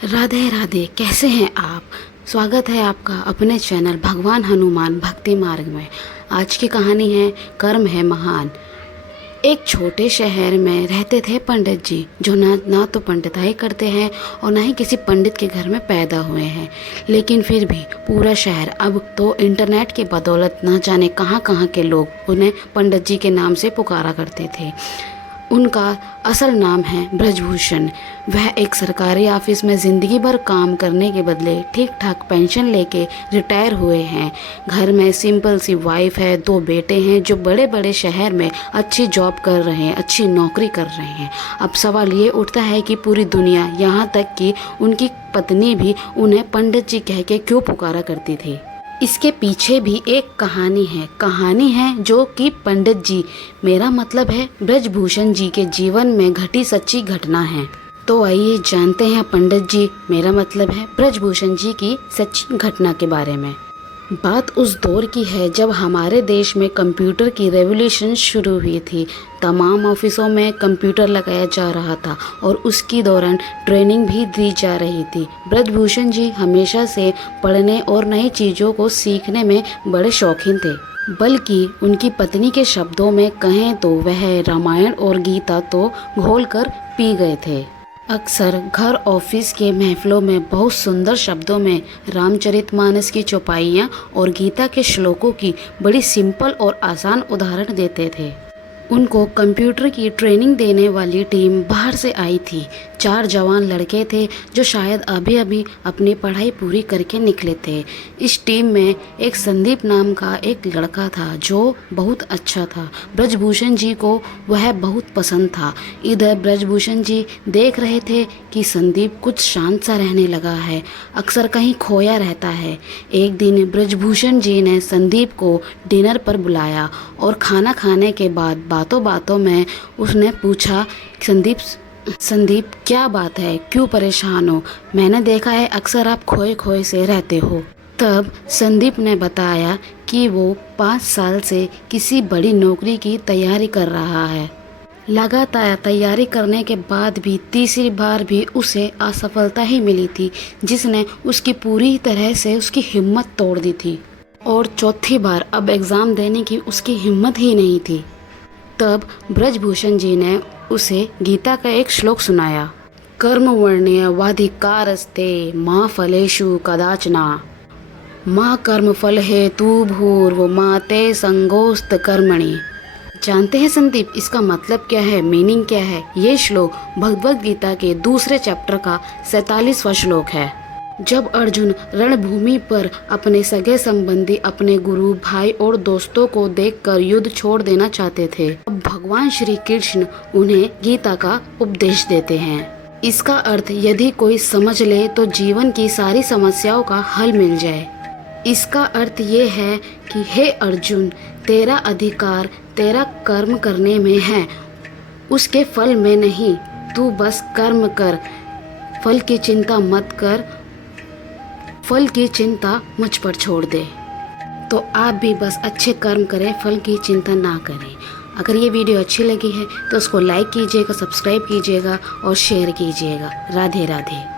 राधे राधे। कैसे हैं आप? स्वागत है आपका अपने चैनल भगवान हनुमान भक्ति मार्ग में। आज की कहानी है कर्म है महान। एक छोटे शहर में रहते थे पंडित जी, जो ना तो पंडिताई करते हैं और ना ही किसी पंडित के घर में पैदा हुए हैं। लेकिन फिर भी पूरा शहर अब तो इंटरनेट की बदौलत ना जाने कहाँ कहाँ के लोग उन्हें पंडित जी के नाम से पुकारा करते थे। उनका असल नाम है ब्रजभूषण। वह एक सरकारी ऑफिस में ज़िंदगी भर काम करने के बदले ठीक ठाक पेंशन लेके रिटायर हुए हैं। घर में सिंपल सी वाइफ है, 2 बेटे हैं जो बड़े बड़े शहर में अच्छी जॉब कर रहे हैं, अच्छी नौकरी कर रहे हैं। अब सवाल ये उठता है कि पूरी दुनिया, यहाँ तक कि उनकी पत्नी भी उन्हें पंडित जी कह के क्यों पुकारा करती थी। इसके पीछे भी एक कहानी है जो कि पंडित जी, मेरा मतलब है ब्रजभूषण जी के जीवन में घटी सच्ची घटना है। तो आइए जानते हैं पंडित जी, मेरा मतलब है ब्रजभूषण जी की सच्ची घटना के बारे में। बात उस दौर की है जब हमारे देश में कंप्यूटर की रेवोल्यूशन शुरू हुई थी। तमाम ऑफिसों में कंप्यूटर लगाया जा रहा था और उसकी दौरान ट्रेनिंग भी दी जा रही थी। ब्रजभूषण जी हमेशा से पढ़ने और नई चीज़ों को सीखने में बड़े शौकीन थे। बल्कि उनकी पत्नी के शब्दों में कहें तो वह रामायण और गीता तो घोल कर पी गए थे। अक्सर घर ऑफिस के महफिलों में बहुत सुंदर शब्दों में रामचरितमानस की चौपाइयाँ और गीता के श्लोकों की बड़ी सिंपल और आसान उदाहरण देते थे। उनको कंप्यूटर की ट्रेनिंग देने वाली टीम बाहर से आई थी। 4 जवान लड़के थे जो शायद अभी अभी अपनी पढ़ाई पूरी करके निकले थे। इस टीम में एक संदीप नाम का एक लड़का था जो बहुत अच्छा था। ब्रजभूषण जी को वह बहुत पसंद था। इधर ब्रजभूषण जी देख रहे थे कि संदीप कुछ शांत सा रहने लगा है, अक्सर कहीं खोया रहता है। एक दिन ब्रजभूषण जी ने संदीप को डिनर पर बुलाया और खाना खाने के बाद बातों बातों में उसने पूछा, संदीप क्या बात है, क्यों परेशान हो? मैंने देखा है अक्सर आप खोए खोए से रहते हो। तब संदीप ने बताया कि वो 5 साल से किसी बड़ी नौकरी की तैयारी कर रहा है। लगातार तैयारी करने के बाद भी तीसरी बार भी उसे असफलता ही मिली थी, जिसने उसकी पूरी तरह से उसकी हिम्मत तोड़ दी थी। और चौथी बार अब एग्ज़ाम देने की उसकी हिम्मत ही नहीं थी। तब ब्रजभूषण जी ने उसे गीता का एक श्लोक सुनाया। कर्मण्येवाधिकारस्ते मा फलेषु कदाचन मा कर्म फल हेतु भूर्व मा ते संगोस्त कर्मणि। जानते हैं संदीप, इसका मतलब क्या है, मीनिंग क्या है? ये श्लोक भगवद गीता के दूसरे चैप्टर का 47वां श्लोक है। जब अर्जुन रणभूमि पर अपने सगे संबंधी, अपने गुरु, भाई और दोस्तों को देखकर युद्ध छोड़ देना चाहते थे, अब भगवान श्री कृष्ण उन्हें गीता का उपदेश देते हैं। इसका अर्थ यदि कोई समझ ले तो जीवन की सारी समस्याओं का हल मिल जाए। इसका अर्थ ये है कि हे अर्जुन, तेरा अधिकार तेरा कर्म करने में है, उसके फल में नहीं। तू बस कर्म कर, फल की चिंता मत कर, फल की चिंता मुझ पर छोड़ दे। तो आप भी बस अच्छे कर्म करें, फल की चिंता ना करें। अगर ये वीडियो अच्छी लगी है तो उसको लाइक कीजिएगा, सब्सक्राइब कीजिएगा और शेयर कीजिएगा। राधे राधे।